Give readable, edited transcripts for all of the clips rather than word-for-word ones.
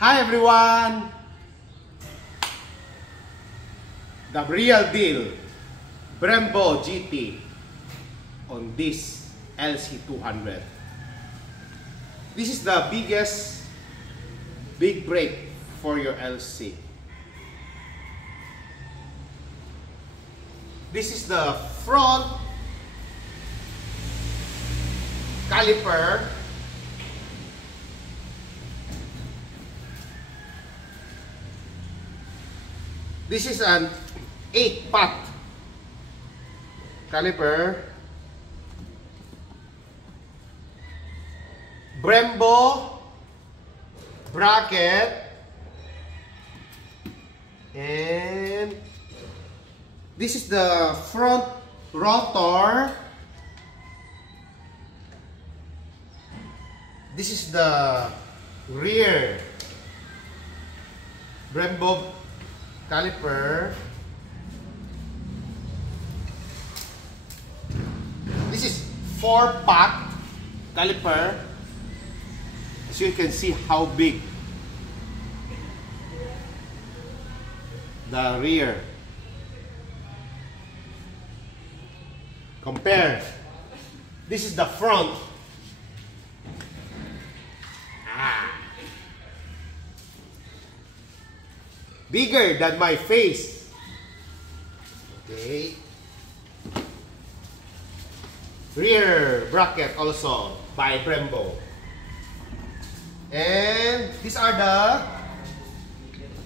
Hi everyone! The real deal BREMBO GT on this LC200. This is the biggest big brake for your LC. This is the front caliper. This is an 8-pot caliper. BREMBO bracket, and this is the front rotor. This is the rear BREMBO caliper. This is 4-pot caliper. As you can see how big the rear. Compare. This is the front. Bigger than my face. Okay. Rear bracket also by BREMBO. And these are the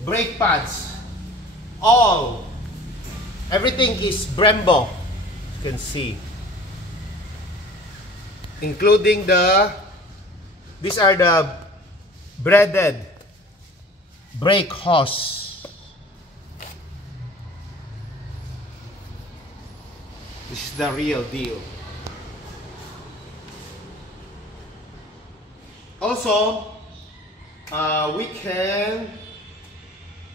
brake pads. Everything is BREMBO. You can see. Including these are the braided brake hose. This is the real deal. Also, we can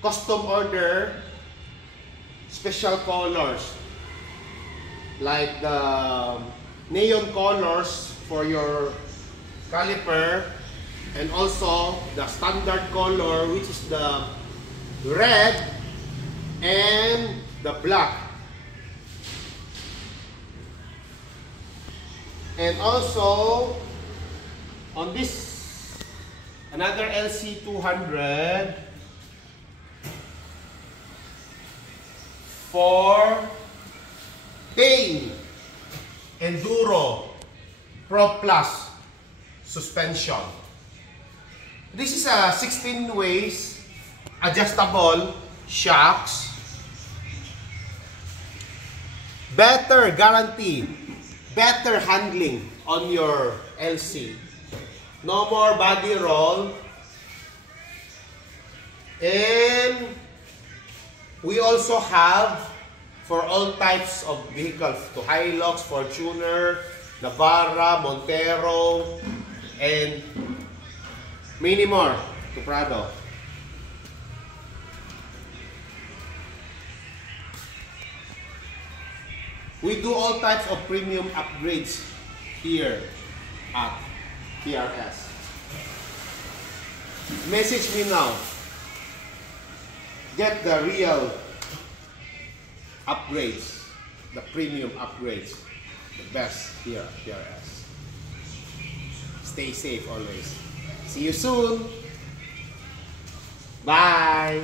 custom order special colors like the neon colors for your caliper, and also the standard color, which is the red and the black. And also on this another LC200 for Tane Enduro Pro Plus suspension. This is a 16 ways adjustable shocks. Better guarantee, better handling on your LC. No more body roll. And we also have for all types of vehicles, to Hilux, Fortuner, Navara, Montero, and many more to Prado. We do all types of premium upgrades here at TRS. Message me now. Get the real upgrades, the premium upgrades, the best here at TRS. Stay safe always. See you soon. Bye.